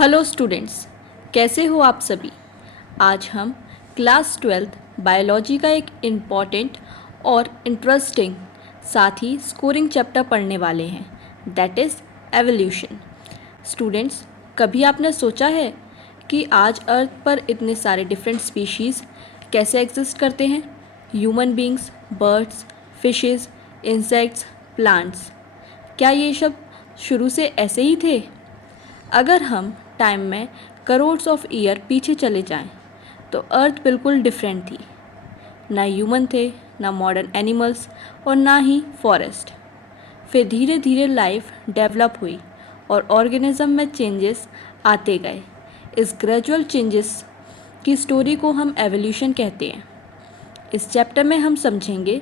Hello students, कैसे हो आप सभी। आज हम क्लास 12th बायोलॉजी का एक इम्पॉर्टेंट और इंटरेस्टिंग साथ ही स्कोरिंग चैप्टर पढ़ने वाले हैं, दैट इज़ एवोल्यूशन। स्टूडेंट्स, कभी आपने सोचा है कि आज अर्थ पर इतने सारे डिफरेंट स्पीशीज़ कैसे एग्जिस्ट करते हैं? Human beings, birds, fishes, insects, plants. क्या ये सब शुरू से ऐसे ही थे? अगर हम टाइम में करोड्स ऑफ ईयर पीछे चले जाएं, तो अर्थ बिल्कुल डिफरेंट थी। ना ह्यूमन थे, ना मॉडर्न एनिमल्स और ना ही फॉरेस्ट। फिर धीरे धीरे लाइफ डेवलप हुई और ऑर्गेनिज्म में चेंजेस आते गए। इस ग्रेजुअल चेंजेस की स्टोरी को हम एवोल्यूशन कहते हैं। इस चैप्टर में हम समझेंगे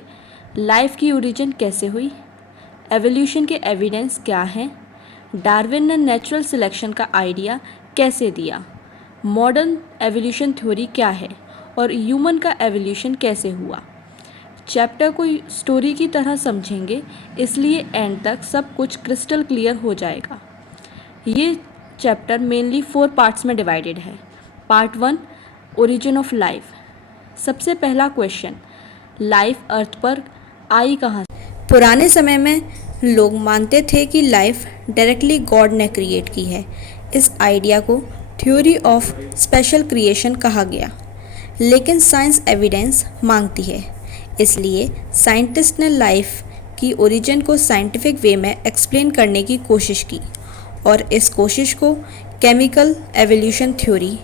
लाइफ की ओरिजिन कैसे हुई, एवोल्यूशन के एविडेंस क्या हैं, डार्विन ने नेचुरल सिलेक्शन का आइडिया कैसे दिया, मॉडर्न एवोल्यूशन थ्योरी क्या है और ह्यूमन का एवोल्यूशन कैसे हुआ। चैप्टर को स्टोरी की तरह समझेंगे, इसलिए एंड तक सब कुछ क्रिस्टल क्लियर हो जाएगा। ये चैप्टर मेनली 4 पार्ट्स में डिवाइडेड है। Part 1, origin of life. सबसे पहला क्वेश्चन, लाइफ अर्थ पर आई कहाँ से? पुराने समय में लोग मानते थे कि लाइफ डायरेक्टली गॉड ने क्रिएट की है। इस आइडिया को थ्योरी ऑफ स्पेशल क्रिएशन कहा गया, लेकिन साइंस एविडेंस मांगती है। इसलिए साइंटिस्ट ने लाइफ की ओरिजिन को साइंटिफिक वे में एक्सप्लेन करने की कोशिश की और इस कोशिश को केमिकल एवोल्यूशन थ्योरी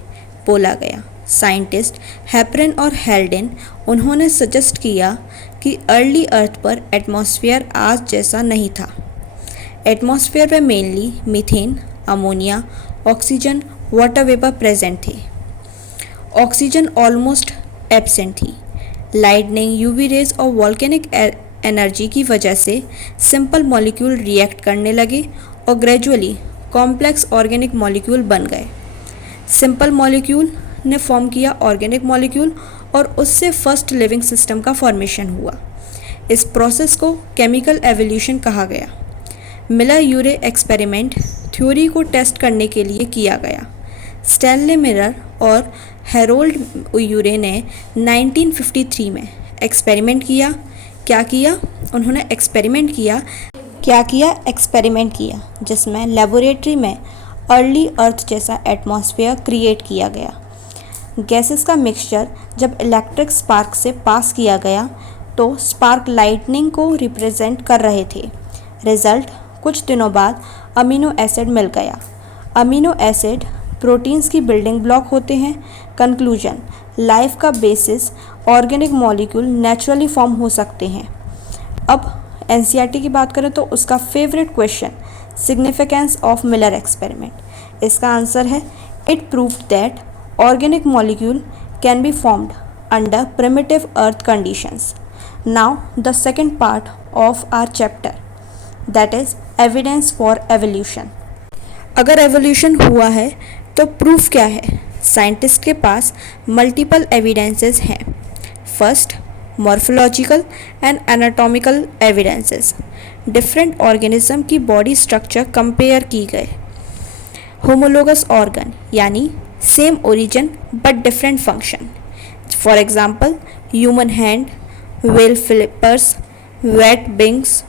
बोला गया। साइंटिस्ट हैपरन और हेल्डेन उन्होंने सजेस्ट किया कि अर्ली अर्थ पर एटमॉस्फेयर आज जैसा नहीं था। एटमॉस्फेयर में mainly methane, ammonia, oxygen, water vapour present थे। ऑक्सीजन ऑलमोस्ट एब्सेंट थी। लाइटनिंग, यूवी रेज और वॉल्केनिक एनर्जी की वजह से सिंपल मॉलिक्यूल रिएक्ट करने लगे और ग्रेजुअली कॉम्प्लेक्स ऑर्गेनिक मॉलिक्यूल बन गए। सिंपल मॉलिक्यूल ने फॉर्म किया ऑर्गेनिक मॉलिक्यूल और उससे फर्स्ट लिविंग सिस्टम का फॉर्मेशन हुआ। इस प्रोसेस को केमिकल एवोल्यूशन कहा गया। मिलर यूरे एक्सपेरिमेंट थ्योरी को टेस्ट करने के लिए किया गया। स्टैनले मिलर और हैरोल्ड यूरे ने 1953 में एक्सपेरिमेंट किया। क्या किया उन्होंने? एक्सपेरिमेंट किया जिसमें लेबोरेटरी में अर्ली अर्थ जैसा एटमॉस्फेयर क्रिएट किया गया। गैसेस का मिक्सचर जब इलेक्ट्रिक स्पार्क से पास किया गया तो स्पार्क लाइटनिंग को रिप्रेजेंट कर रहे थे। रिजल्ट, कुछ दिनों बाद अमीनो एसिड मिल गया। अमीनो एसिड प्रोटीन्स की बिल्डिंग ब्लॉक होते हैं। कंक्लूजन, लाइफ का basis organic molecule naturally form हो सकते हैं। अब एनसीईआरटी की बात करें तो उसका favourite question, significance of Miller experiment. इसका आंसर है, it proved that organic molecule can be formed under primitive earth conditions. Now the second part of our chapter, that is evidence for evolution. अगर evolution हुआ है तो proof क्या है? Scientist के पास मल्टीपल एविडेंसेस हैं। First, morphological and anatomical evidences. Different organism की बॉडी स्ट्रक्चर कंपेयर की गए। होमोलोगस ऑर्गन यानी same origin but different function. For example, human hand, whale flippers, bat wings,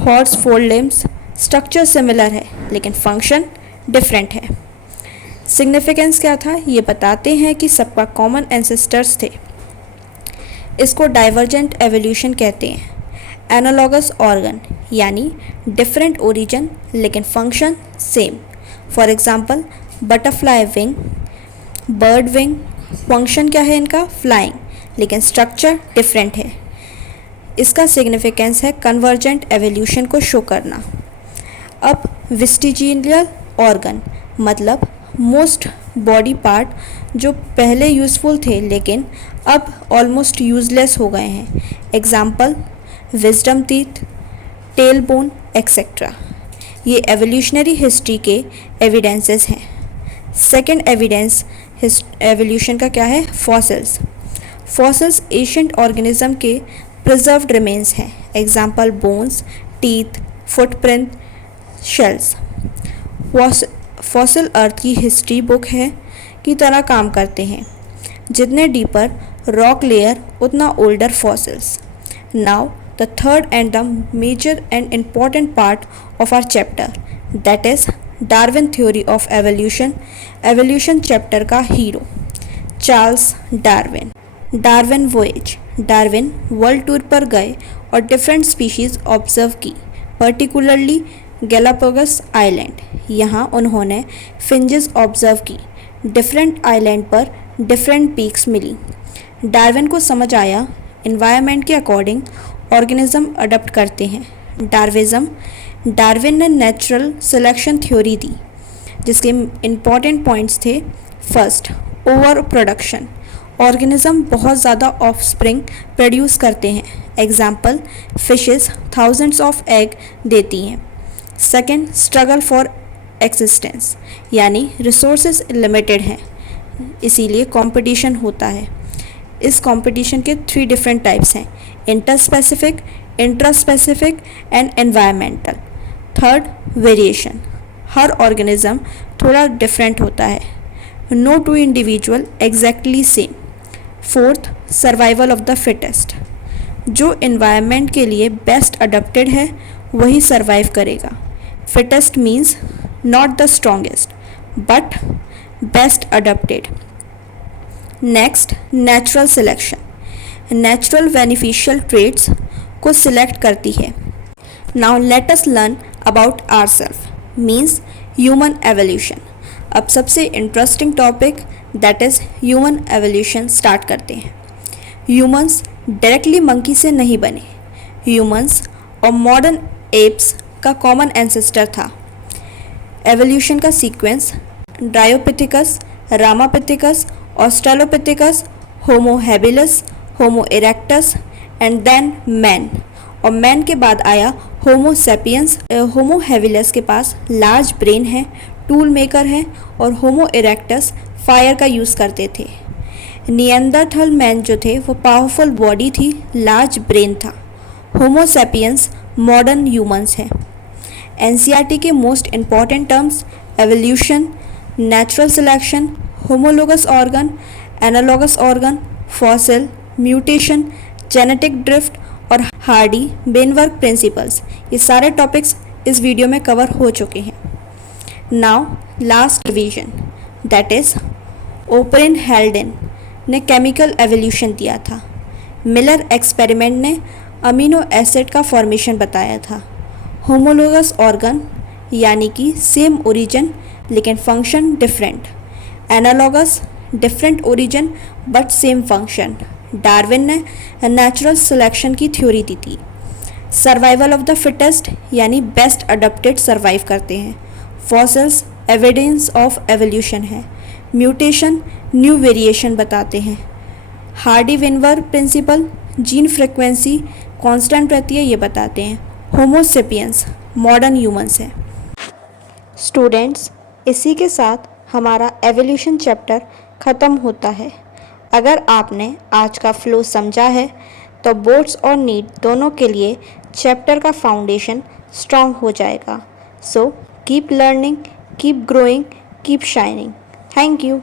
horse fore limbs. Structure similar है लेकिन function different है। Significance क्या था? ये बताते हैं कि सबका कॉमन एंसेस्टर्स थे। इसको डाइवर्जेंट एवोल्यूशन कहते हैं। एनालॉगस ऑर्गन यानी डिफरेंट ओरिजिन लेकिन function same. For example, butterfly wing, bird wing. Function क्या है इनका? फ्लाइंग, लेकिन स्ट्रक्चर डिफरेंट है। इसका सिग्निफिकेंस है कन्वर्जेंट एवोल्यूशन को शो करना। अब वेस्टिजियल ऑर्गन मतलब मोस्ट बॉडी पार्ट जो पहले यूज़फुल थे लेकिन अब ऑलमोस्ट यूजलेस हो गए हैं। Example, wisdom teeth, tail bone etcetera. ये एवोल्यूशनरी हिस्ट्री के एविडेंसेस हैं। सेकेंड एविडेंस एवोल्यूशन का क्या है? फॉसिल्स। फॉसिल्स एशियंट ऑर्गेनिज्म के प्रिजर्व्ड रिमेन्स हैं। Example, bones, teeth, footprint, shells. Fossil earth की हिस्ट्री बुक है की तरह काम करते हैं। जितने डीपर रॉक लेयर उतना older fossils. Now the third and the major and important part of our chapter, that is Darwin theory of evolution. Evolution chapter का hero Charles Darwin. Darwin voyage. Darwin world tour पर गए और different species observe की, particularly Galapagos island. यहाँ उन्होंने finches observe की। Different island पर different beaks मिली। डार्विन को समझ आया इन्वायरमेंट के अकॉर्डिंग ऑर्गेनिज्म अडप्ट करते हैं। डार्विज्म। डार्विन ने नेचुरल सिलेक्शन थ्योरी दी जिसके इम्पॉर्टेंट पॉइंट्स थे, फर्स्ट ओवर प्रोडक्शन, ऑर्गेनिज्म बहुत ज़्यादा ऑफस्प्रिंग प्रोड्यूस करते हैं, example fishes thousands of egg देती हैं। सेकेंड स्ट्रगल फॉर एक्सिस्टेंस, यानी रिसोर्सेज लिमिटेड हैं इसीलिए कंपटीशन होता है। इस कंपटीशन के 3 डिफरेंट टाइप्स हैं, interspecific, intraspecific and environmental. Third variation, हर ऑर्गेनिज्म थोड़ा डिफरेंट होता है, no two individual exactly same. Fourth survival of the fittest, जो इन्वायरमेंट के लिए बेस्ट अडप्टेड है वही सर्वाइव करेगा। Fittest means not the strongest but best adapted. Next natural selection, natural beneficial traits को सिलेक्ट करती है। Now let us learn about ourselves, means human evolution. अब सबसे interesting topic that is human evolution start करते हैं। Humans directly monkey से नहीं बने। ह्यूमंस और मॉडर्न एप्स का कॉमन एंसेस्टर था। एवोल्यूशन का sequence Dryopithecus, Ramapithecus, Australopithecus, Homo habilis, Homo erectus and then man, और मैन के बाद आया होमो सेपियंस। होमो हैबिलिस के पास लार्ज ब्रेन है, टूल मेकर है, और होमो इरेक्टस फायर का यूज़ करते थे। निएंडरथल मैन जो थे वो पावरफुल बॉडी थी, लार्ज ब्रेन था। होमो सेपियंस मॉडर्न ह्यूमंस हैं। एनसीईआरटी के most important terms evolution, natural selection, homologous organ, analogous organ, fossil, mutation, genetic drift और हार्डी बेनवर्क प्रिंसिपल्स, ये सारे टॉपिक्स इस वीडियो में कवर हो चुके हैं। Now last division that is Oparin Haldane ने केमिकल एवोल्यूशन दिया था। मिलर एक्सपेरिमेंट ने अमीनो एसिड का फॉर्मेशन बताया था। होमोलोगस ऑर्गन यानी कि सेम ओरिजिन लेकिन function different. Analogous different origin but same function. Darwin ने नेचुरल सिलेक्शन की थ्योरी दी थी। सर्वाइवल ऑफ द फिटेस्ट यानी बेस्ट अडप्टेड सर्वाइव करते हैं। फॉसिल्स एविडेंस ऑफ एवोल्यूशन है। म्यूटेशन न्यू वेरिएशन बताते हैं। Hardy वेनवर्क principal gene frequency constant रहती है ये बताते हैं। होमो सेपियंस मॉडर्न ह्यूमंस हैं। स्टूडेंट्स, इसी के साथ हमारा एवोल्यूशन चैप्टर ख़त्म होता है। अगर आपने आज का फ्लो समझा है तो बोर्ड्स और नीट दोनों के लिए चैप्टर का फाउंडेशन स्ट्रॉन्ग हो जाएगा। So keep learning, keep growing, keep shining. Thank you.